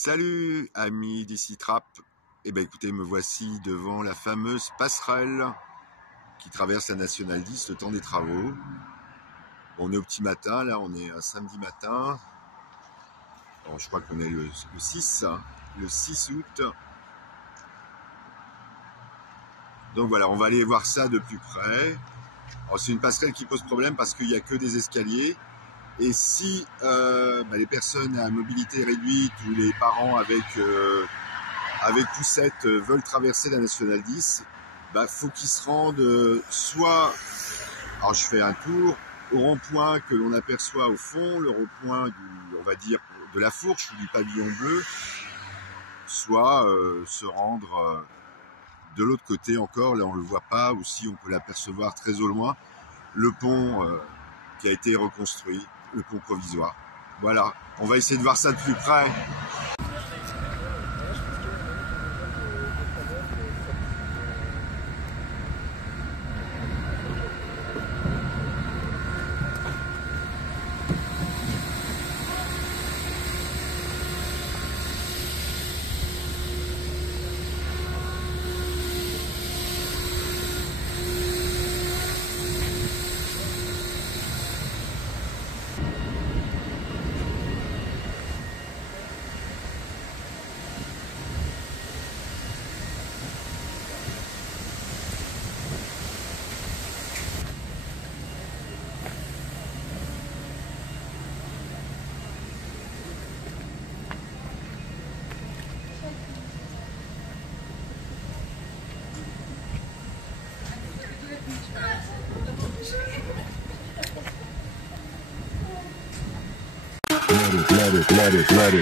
Salut amis d'Icitrap. Eh bien écoutez, me voici devant la fameuse passerelle qui traverse la Nationale 10 le temps des travaux. On est au petit matin, là on est un samedi matin. Alors, je crois qu'on est le 6 août. Donc voilà, on va aller voir ça de plus près. C'est une passerelle qui pose problème parce qu'il n'y a que des escaliers. Et si les personnes à mobilité réduite ou les parents avec poussette veulent traverser la Nationale 10, faut qu'ils se rendent soit, alors je fais un tour, au rond-point que l'on aperçoit au fond, le rond-point on va dire, de la Fourche ou du pavillon bleu, soit se rendre de l'autre côté encore, là on ne le voit pas, ou si on peut l'apercevoir très au loin, le pont qui a été reconstruit, le pont provisoire. Voilà, on va essayer de voir ça de plus près.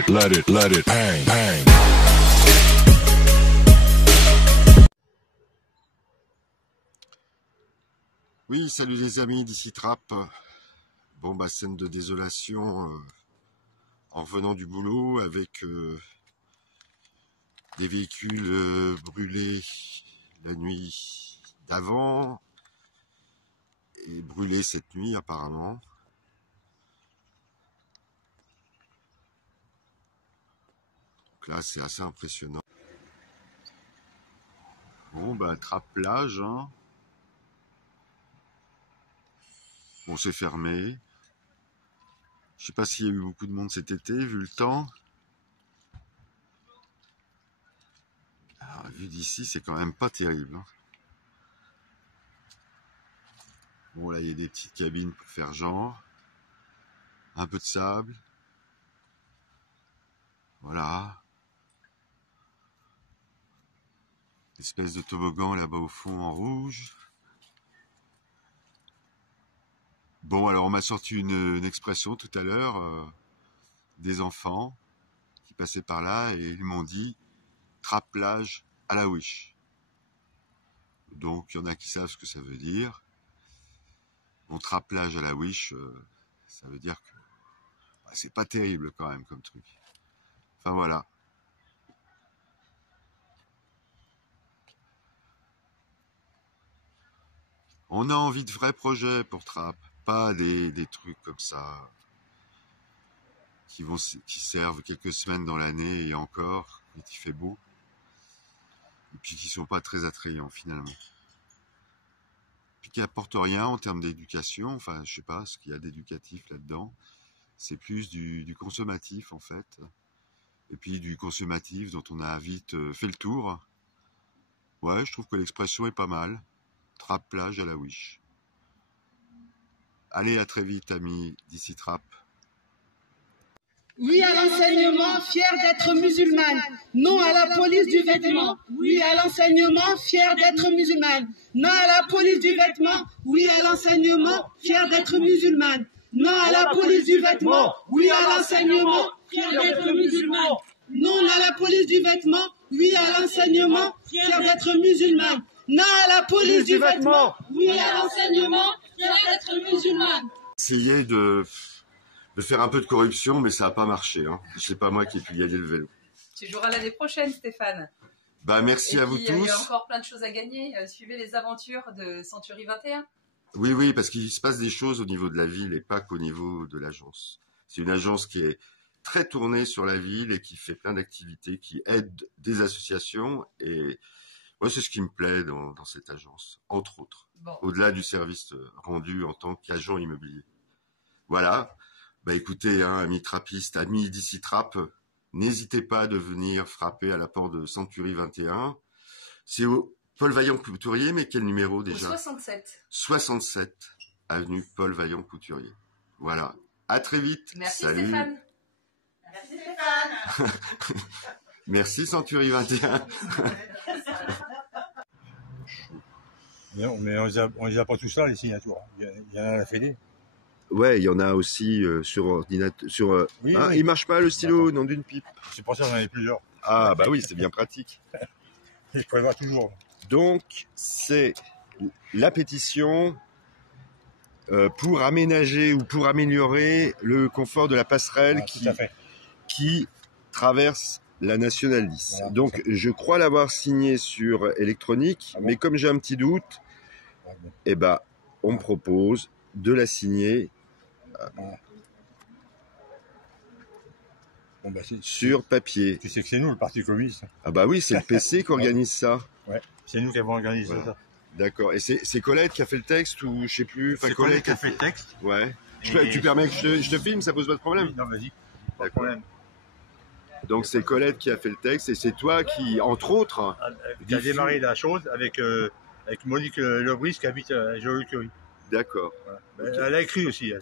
Let it bang, bang. Oui, salut les amis d'Icitrap. Bon, scène de désolation en revenant du boulot avec des véhicules brûlés la nuit d'avant et brûlés cette nuit apparemment. Donc là, c'est assez impressionnant. Bon, trappe-plage, hein. Bon, c'est fermé. Je sais pas s'il y a eu beaucoup de monde cet été, vu le temps. Alors, vu d'ici, c'est quand même pas terrible, hein. Bon, là, il y a des petites cabines pour faire genre. Un peu de sable. Voilà. Espèce de toboggan là-bas au fond en rouge. Bon, alors on m'a sorti une expression tout à l'heure des enfants qui passaient par là et ils m'ont dit trappe-plage à la Wish. Donc il y en a qui savent ce que ça veut dire. Bon, trappe-plage à la Wish, ça veut dire que c'est pas terrible quand même comme truc. Enfin voilà. On a envie de vrais projets pour Trappes, pas des trucs comme ça qui servent quelques semaines dans l'année et encore, quand il fait beau, et puis qui sont pas très attrayants finalement. Puis qui apportent rien en termes d'éducation, enfin je sais pas ce qu'il y a d'éducatif là-dedans, c'est plus du consommatif en fait, et puis du consommatif dont on a vite fait le tour. Ouais, je trouve que l'expression est pas mal. Trappe-plage à la Wish. Allez, à très vite, amis d'Icitrap. Oui à l'enseignement, fier d'être musulmane. Non à la police du vêtement. Oui à l'enseignement, fier d'être musulmane. Non à la police du vêtement. Oui à l'enseignement, fier d'être musulmane. Non à la police du vêtement. Oui à l'enseignement, fier d'être musulmane. Non à la police du vêtement. Oui à l'enseignement, fier d'être musulmane. Non à la police du vêtement. Oui à l'enseignement, fier d'être musulmane. Essayez de faire un peu de corruption, mais ça n'a pas marché, hein. C'est pas moi qui ai pu gagner le vélo. Tu joueras l'année prochaine, Stéphane. Merci à vous tous. Il y a encore plein de choses à gagner. Suivez les aventures de Century 21. Oui, parce qu'il se passe des choses au niveau de la ville et pas qu'au niveau de l'agence. C'est une agence qui est très tourné sur la ville et qui fait plein d'activités, qui aide des associations. Et moi, c'est ce qui me plaît dans cette agence, entre autres, Bon. au-delà du service rendu en tant qu'agent immobilier. Voilà. Bah écoutez, hein, amis trappistes, amis d'ici Trappes, n'hésitez pas de venir frapper à la porte de Century 21. C'est au Paul Vaillant-Couturier, mais quel numéro déjà? 67. 67, avenue Paul Vaillant-Couturier. Voilà. À très vite. Merci Salut. Stéphane. Merci Stéphane. Merci Century 21. Non, mais on les a pas tous là, les signatures. Il y en a à la Fédé. Ouais, il y en a aussi sur ordinateur. Oui, Ah, oui. il marche pas le stylo, nom d'une pipe. C'est pour ça que j'en ai plusieurs. Ah bah oui, c'est bien pratique. Et je prévois toujours. Donc c'est la pétition pour aménager ou pour améliorer le confort de la passerelle Ah, tout à fait. qui traverse la Nationale 10. Voilà, Donc je crois l'avoir signé sur électronique, Ah bon? mais comme j'ai un petit doute, Ah, bon. eh ben on me propose de la signer Bon, bah, sur papier. tu sais que c'est nous, le Parti communiste. Ah bah oui, c'est le PC qui organise ça. Ouais. C'est nous qui avons organisé Voilà. ça. D'accord. Et c'est Colette qui a fait le texte ou je sais plus. Enfin, C'est Colette qui a fait le texte. Ouais. Et- Tu permets que je te filme, ça pose pas de problème. Oui, non, vas-y. Pas de D'accord. problème. Donc c'est Colette qui a fait le texte et c'est toi qui, entre autres, Qui a démarré la chose avec Monique Lebris qui habite à Joliot-Curie. d'accord. Voilà. Ok. Elle a écrit aussi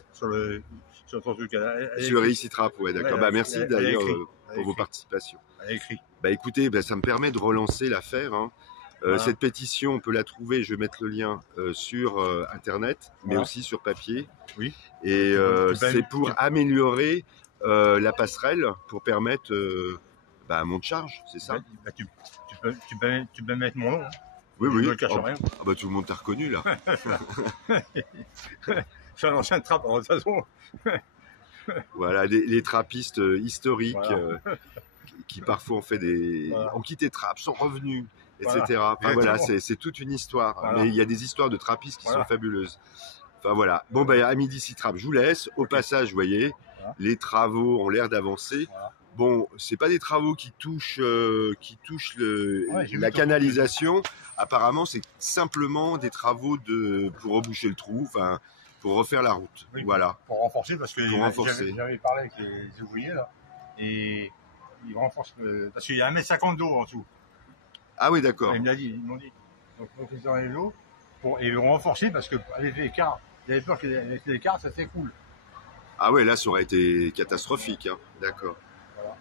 sur ton truc. Elle a Sur écrit. Ici Trappes, ouais, d'accord. Ouais, Bah merci elle a d'ailleurs écrit. pour vos participations. Elle a écrit. Bah écoutez, bah, ça me permet de relancer l'affaire. Hein. Voilà. Cette pétition, on peut la trouver, je vais mettre le lien sur Internet, mais Voilà. aussi sur papier. Oui. Et Tu peux- c'est pour améliorer la passerelle, pour permettre un monte de charge, c'est ça? Bah, tu peux mettre mon nom. Hein. Oui, Je oui. ne cache Oh, rien. ah bah tout le monde t'a reconnu là. Je suis un ancien trappe, de toute façon. Voilà, les trappistes historiques Voilà. qui parfois ont fait Voilà. ont quitté Trappes, sont revenus, Voilà. etc. Enfin voilà, Exactement. c'est toute une histoire. Voilà. Mais il y a des histoires de trappistes qui Voilà. sont fabuleuses. Enfin voilà. Bon bah à midi 6 Trappes, je vous laisse. Au passage, vous voyez, Voilà. les travaux ont l'air d'avancer. Voilà. Bon, c'est pas des travaux qui touchent Ouais, j'ai la vu ton- canalisation. Apparemment, c'est simplement des travaux pour reboucher le trou, enfin pour refaire la route. Oui, Voilà. Pour renforcer, parce que Pour renforcer. j'avais parlé avec les ouvriers, là, et ils renforcent, parce qu'il y a 1,50 m d'eau en dessous. Ah oui, d'accord. Ils m'ont dit. Donc, ils dans les eaux, et ils vont renforcer, parce que avec l'écart, il y avait peur qu'avec l'écart, ça s'écoule. Ah ouais, là, ça aurait été catastrophique. Hein. D'accord. Voilà.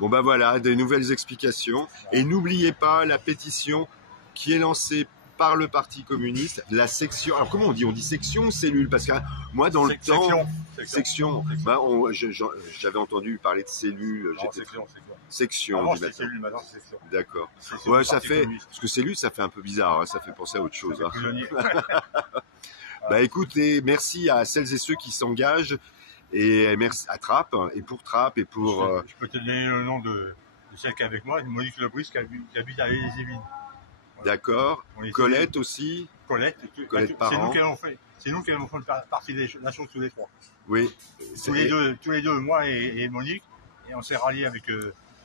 Bon, bah voilà, des nouvelles explications. Et n'oubliez pas la pétition qui est lancée par le Parti communiste, la section... Alors, comment on dit? On dit section ou cellule? Parce que moi, dans le temps... Section. Bah, j'avais entendu parler de cellule. Non, J'étais section. section. Avant, du c'était matin. cellule, maintenant, c'est section. D'accord. C'est Ouais, le ça Parti fait... communiste. Parce que cellule, ça fait un peu bizarre. Hein. Ça fait penser à autre chose. Ça Hein. fait prisonnier. Bah écoutez, merci à celles et ceux qui s'engagent et merci à Trappes et pour Trappes et pour Je peux te donner le nom de celle qui est avec moi, Monique Lebris, qui habite à les d'accord, On est Colette aussi, Colette Colette c'est Parent. nous qui allons faire, partie de la chose tous les trois. oui. Tous les deux, moi et Monique, et on s'est ralliés avec.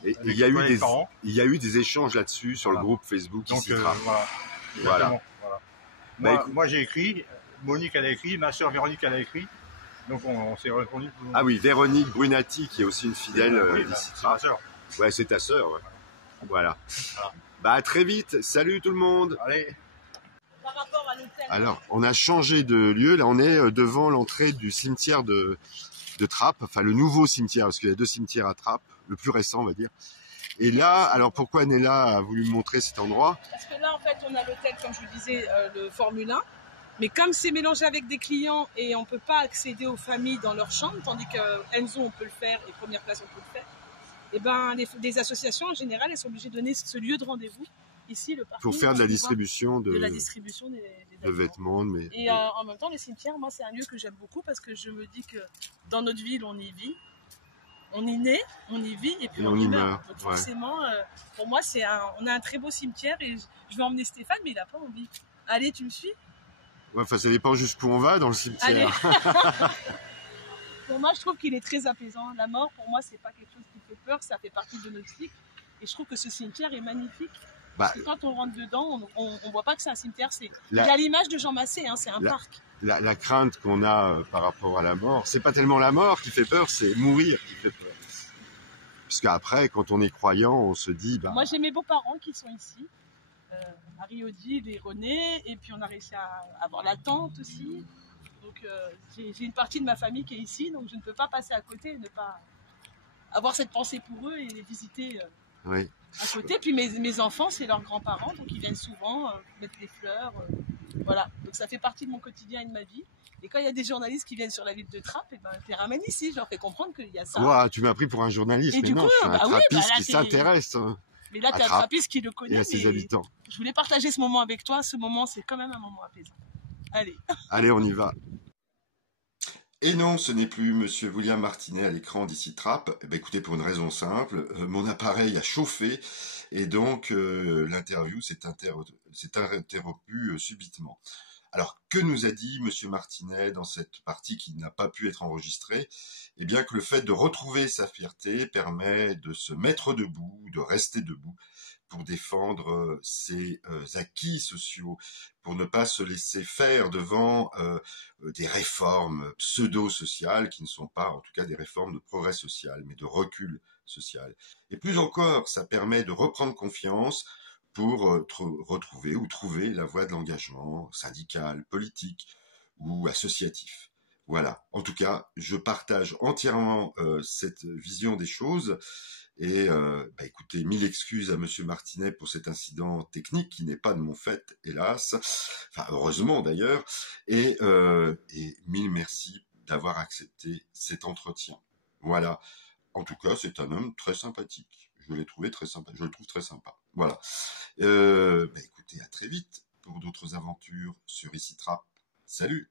Et avec il y a eu Colette Parent. il y a eu des échanges là-dessus sur le Voilà. groupe Facebook Donc ici Trappes. voilà. Voilà. Exactement, voilà. Bah, Moi, écoute- moi, j'ai écrit, Monique elle a écrit, ma sœur Véronique elle a écrit. Donc on s'est répondu. Ah oui, Véronique Brunati qui est aussi une fidèle Oui, d'ici c'est ma Trappes. sœur. Ouais, c'est ta sœur. Ouais. Voilà. Voilà. Bah à très vite. Salut tout le monde. Allez. Par rapport à l'hôtel. Alors, on a changé de lieu. Là, on est devant l'entrée du cimetière de Trappes, enfin le nouveau cimetière, parce qu'il y a deux cimetières à Trappes, le plus récent, on va dire. Et là, alors pourquoi Nella a voulu me montrer cet endroit? Parce que là, en fait, on a l'hôtel, comme je vous disais, le Formule 1. Mais comme c'est mélangé avec des clients et on ne peut pas accéder aux familles dans leur chambre, tandis qu'Enzo, on peut le faire et Première Place, on peut le faire, et ben, les associations, en général, elles sont obligées de donner ce lieu de rendez-vous, ici, le parking. Pour faire de la pour pouvoir- distribution de la distribution des de vêtements. Mais... Et en même temps, les cimetières, moi, c'est un lieu que j'aime beaucoup parce que je me dis que dans notre ville, on y vit. On y naît, on y vit et puis Et on y meurt. meurt, Donc ouais. forcément, pour moi, on a un très beau cimetière et je vais emmener Stéphane, mais il n'a pas envie. Allez, tu me suis? Ouais, enfin, ça dépend jusqu'où on va dans le cimetière. Allez. Pour moi, je trouve qu'il est très apaisant. La mort, pour moi, c'est pas quelque chose qui fait peur, ça fait partie de notre cycle. Et je trouve que ce cimetière est magnifique. Bah, Parce que quand on rentre dedans, on voit pas que c'est un cimetière. Il La- y a l'image de Jean Massé, hein, c'est un La- parc. la crainte qu'on a par rapport à la mort, c'est pas tellement la mort qui fait peur, c'est mourir qui fait peur. Parce qu'après, quand on est croyant, on se dit, bah, Moi, j'ai mes beaux-parents qui sont ici. Marie-Odile et René. Et puis, on a réussi à avoir la tante aussi. Donc, j'ai une partie de ma famille qui est ici. Donc, je ne peux pas passer à côté et ne pas avoir cette pensée pour eux et les visiter oui. à côté. Puis, mes enfants, c'est leurs grands-parents. Donc, ils viennent souvent mettre des fleurs. Voilà. Donc, ça fait partie de mon quotidien et de ma vie. Et quand il y a des journalistes qui viennent sur la ville de Trappes, eh ben, je les ramène ici. Je leur fais comprendre qu'il y a ça. Ouah, tu m'as pris pour un journaliste, Et mais du non, coup, je suis un bah oui, trappiste bah là, qui t'es- s'intéresse Mais là, à tu es un Trappes trappiste qui le et connaît. à ses Mais habitants. je voulais partager ce moment avec toi. Ce moment, c'est quand même un moment apaisant. Allez. Allez, on y va. Et non, ce n'est plus Monsieur William Martinet à l'écran d'ici Trappes. Eh ben, écoutez, pour une raison simple, mon appareil a chauffé et donc l'interview s'est interrompue subitement. Alors, que nous a dit Monsieur Martinet dans cette partie qui n'a pas pu être enregistrée? Eh bien, que le fait de retrouver sa fierté permet de se mettre debout, de rester debout, pour défendre ses acquis sociaux, pour ne pas se laisser faire devant des réformes pseudo-sociales qui ne sont pas, en tout cas, des réformes de progrès social, mais de recul social. Et plus encore, ça permet de reprendre confiance pour retrouver ou trouver la voie de l'engagement syndical, politique ou associatif. Voilà. En tout cas, je partage entièrement cette vision des choses. Et bah écoutez, mille excuses à Monsieur Martinet pour cet incident technique qui n'est pas de mon fait, hélas. Enfin, heureusement d'ailleurs. Et mille merci d'avoir accepté cet entretien. Voilà. En tout cas, c'est un homme très sympathique. Je l'ai trouvé très sympa. Je le trouve très sympa. Voilà. Bah écoutez, à très vite pour d'autres aventures sur Ici Trappes. Salut.